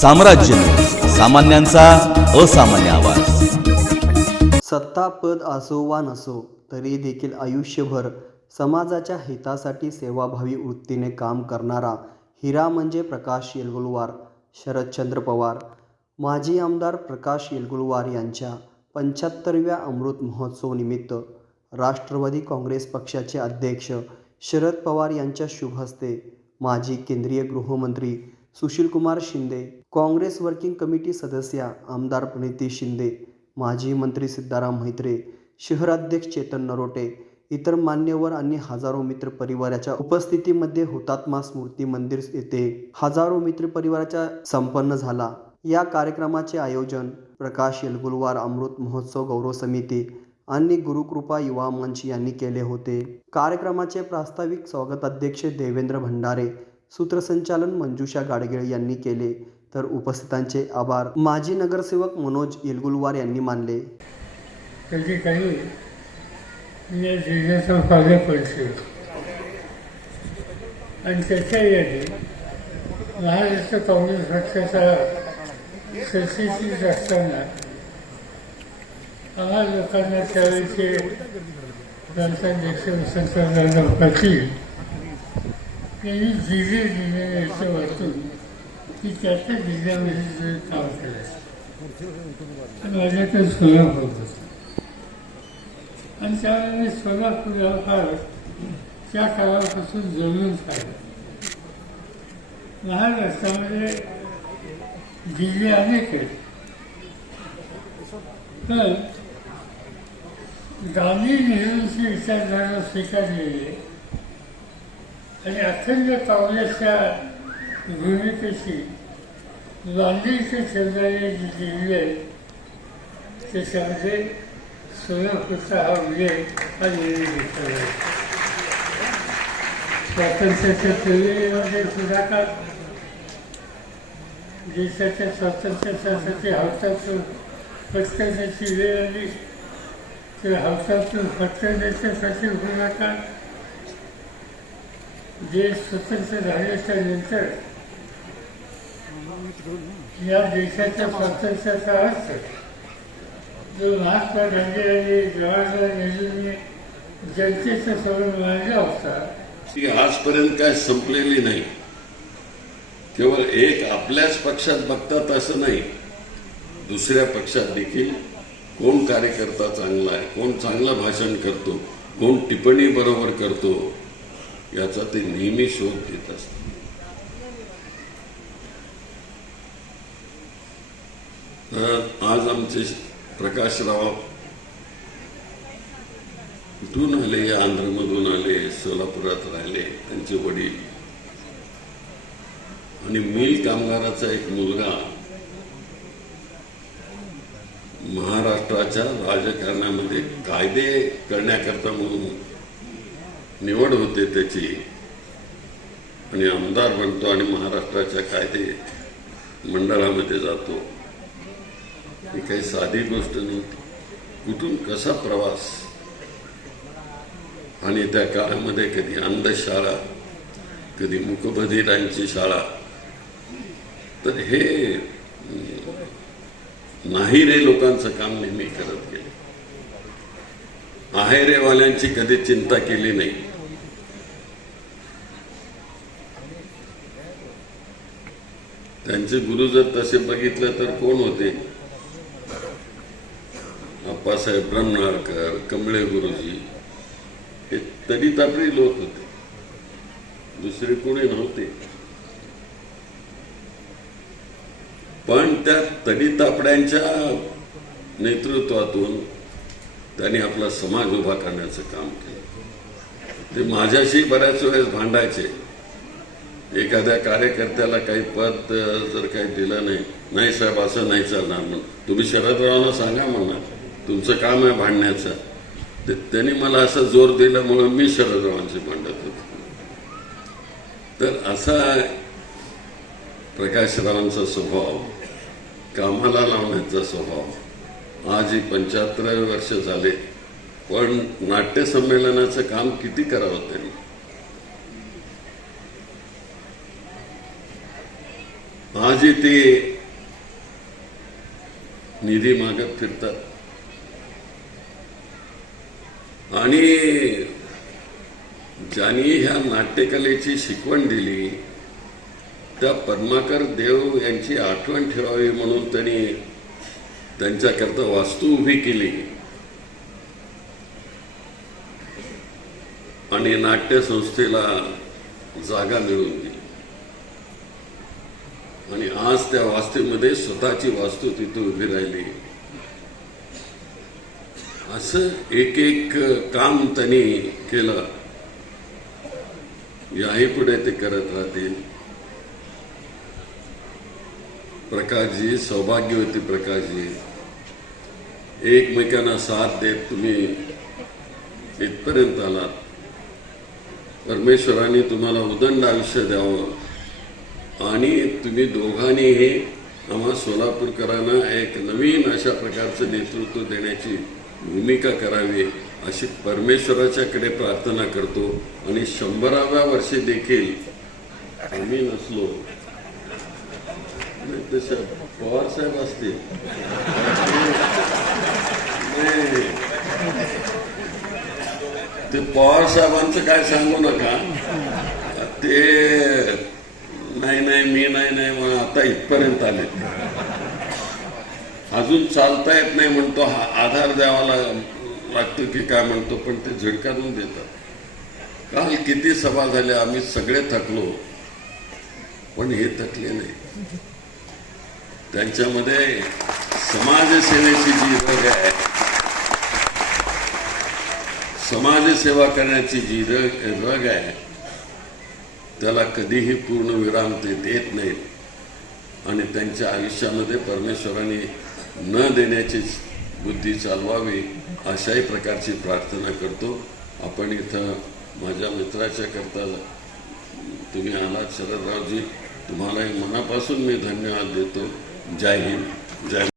साम्राज्य, सामान्यांचा असामान्य आवाज। सत्ता पद असो वा नसो तरी देखील आयुष्यभर समाजाच्या हितासाठी सेवाभावी वृत्तीने काम करणारा हिरा म्हणजे प्रकाश येलगुलवार। शरदचंद्र पवार। माजी आमदार प्रकाश येलगुलवार यांच्या 75व्या अमृत महोत्सव निमित्त राष्ट्रवादी काँग्रेस पक्षाचे अध्यक्ष शरद पवार यांच्या शुभ हस्ते माजी केंद्रीय गृहमंत्री सुशीलकुमार शिंदे, काँग्रेस वर्किंग कमिटी सदस्या आमदार प्रणिती शिंदे, माजी मंत्री सिद्धाराम म्हात्रे, शहराध्यक्ष चेतन नरोटे, इतर मान्यवर आणि हजारो मित्र परिवाराच्या उपस्थितीमध्ये हुतात्मा स्मृती मंदिर येथे हजारो मित्र परिवाराचा संपन्न झाला। या कार्यक्रमाचे आयोजन प्रकाश येलगुलवार अमृत महोत्सव गौरव समिती आणि गुरुकृपा युवा मंच यांनी केले होते। कार्यक्रमाचे प्रास्ताविक स्वागताध्यक्ष देवेंद्र भंडारे, सूत्रसंचालन मंजुषा गाडगीळ यांनी केले, तर उपस्थितांचे आभार माजी नगरसेवक मनोज येलगुलवार यांनी मानले। कधी काही या जिल्ह्याचा फायदा पडतो आणि त्याच्या यादी महाराष्ट्र काँग्रेस पक्षाचा सरचिटणीस असताना आम्हा लोकांना त्यावेळेचे प्रांताध्यक्ष वसंतराव पाटील यांनी जिल्हे जिल्ह्याचं वाचून की त्याच्या जिल्ह्यामध्ये काम केलं माझ्याकडे सोलापूर होतं आणि त्यावेळेला मी सोलापूर हा फार त्या काळापासून जळून झाला। महाराष्ट्रामध्ये जिल्हे अनेक आहेत, तर गांधी नेहरूंची विचारधारा स्वीकारलेली आहे आणि अखंड काँग्रेसच्या भूमिकेशी गांधीचे ठेवलेले जे जिल्हे आहेत त्याच्यामध्ये सोलापूरचा हा उल्लेख हा निर्णय घेतला आहे। स्वातंत्र्याच्या चळवळीमध्ये पुढाकार, देशाच्या स्वातंत्र्यासाठी हौतात्म्य पत्करण्याची वेळ आली तर हौतात्म्य पत्करण्यासाठी पुढाकार, देश स्वतंत्र झाल्याच्या नंतर या देशाच्या स्वातंत्र्याचा अर्थ जो महात्मा गांधी आणि जवाहरलाल नेहरूंनी जनतेचा समोर मांडला होता ती आजपर्यंत काय संपलेली नाही। केवळ एक आपल्याच पक्षात बघतात असं नाही, दुसऱ्या पक्षात देखील कोण कार्यकर्ता चांगला आहे, कोण चांगलं भाषण करतो, कोण टिप्पणी बरोबर करतो, याचा ते नेहमी शोध घेत असतात। आज आमचे प्रकाशराव कुठून आले, आंध्रमधून आले, सोलापुरात राहिले, त्यांचे वडील आणि मिल कामगाराचा एक मुलगा महाराष्ट्राच्या राजकारणामध्ये कायदे करण्याकरता म्हणून निवड होते त्याची आणि आमदार बनतो आणि महाराष्ट्राच्या कायदे मंडळामध्ये जातो। ही काही साधी गोष्ट नव्हती। कुठून कसा प्रवास, आणि त्या काळामध्ये कधी अंधशाळा, कधी मूकबधिरांची शाळा, तर हे नाही रे लोकांचं काम नेहमी करत गेले। आहेरेवाल्यांची कधी चिंता केली नाही। त्यांचे गुरु जर तसे बघितलं तर कोण होते? अप्पासाहेब ब्रह्मनाळकर, कमळे गुरुजी, हे तडीतापडी लोक होते, दुसरे कोणी नव्हते। पण त्या तडीतापड्यांच्या नेतृत्वातून त्यांनी आपला समाज उभा करण्याचं काम केलं। ते माझ्याशी बऱ्याच वेळेस भांडायचे, एखाद्या कार्यकर्त्याला काही पद जर काही दिलं नाही साहेब असं नाही चालणार म्हणून, तुम्ही शरदरावांना सांगा म्हणा, तुमचं काम आहे भांडण्याचं। त्यांनी मला असं जोर दिल्यामुळे मी शरदरावांशी भांडत होतो। तर असा प्रकाशरावांचा स्वभाव, कामाला लावण्याचा स्वभाव। आज ही 75 वर्ष झाले, पण नाट्य संमेलनाचं काम किती करावं त्यांनी। आजही ते निधी मागत फिरतात आणि ज्यांनी ह्या नाट्यकलेची शिकवण दिली त्या पद्माकर देव यांची आठवण ठेवावी म्हणून त्यांनी त्यांच्याकरता वास्तू उभी केली आणि नाट्य संस्थेला जागा मिळवून दिली आणि आज त्या वास्तूमध्ये स्वतःची वास्तू तिथे उभी राहिली. असं एक एक काम त्यांनी केलं. याही पुढे ते करत राहतील. प्रकाशजी, सौभाग्यवती प्रकाशजी, एकमेकांना साथ देत तुम्ही इथपर्यंत आलात. परमेश्वराने तुम्हाला उदंड आयुष्य द्यावं आणि तुम्ही दोघांनीही आम्हा सोलापूरकरांना एक नवीन अशा प्रकारचं नेतृत्व देण्याची भूमिका करावी अशी परमेश्वराच्याकडे प्रार्थना करतो. आणि 100व्या वर्षी देखील आम्ही नसलो तसे पवार साहेब असतील ते पवार साहेबांचं काय सांगू नका. ते नाही मी नाही म्हणून आता इथपर्यंत आले. अजून चालता येत नाही म्हणतो, आधार द्यावा लागतो की काय म्हणतो, पण ते झिडकारून देतात. काल किती सभा झाल्या, आम्ही सगळे थकलो पण हे थकले नाही. त्यांच्यामध्ये समाजसेवेची जी रग आहे, समाजसेवा करण्याची जी रग आहे त्याला कधीही पूर्ण विराम ते देत नाहीत आणि त्यांच्या आयुष्यामध्ये परमेश्वराने न देण्याची बुद्धी चालवावी अशाही प्रकारची प्रार्थना करतो. आपण इथं माझ्या मित्राच्या करता तुम्ही आलात शरदरावजी, तुम्हालाही मनापासून मी धन्यवाद देतो. जय हिंद, जय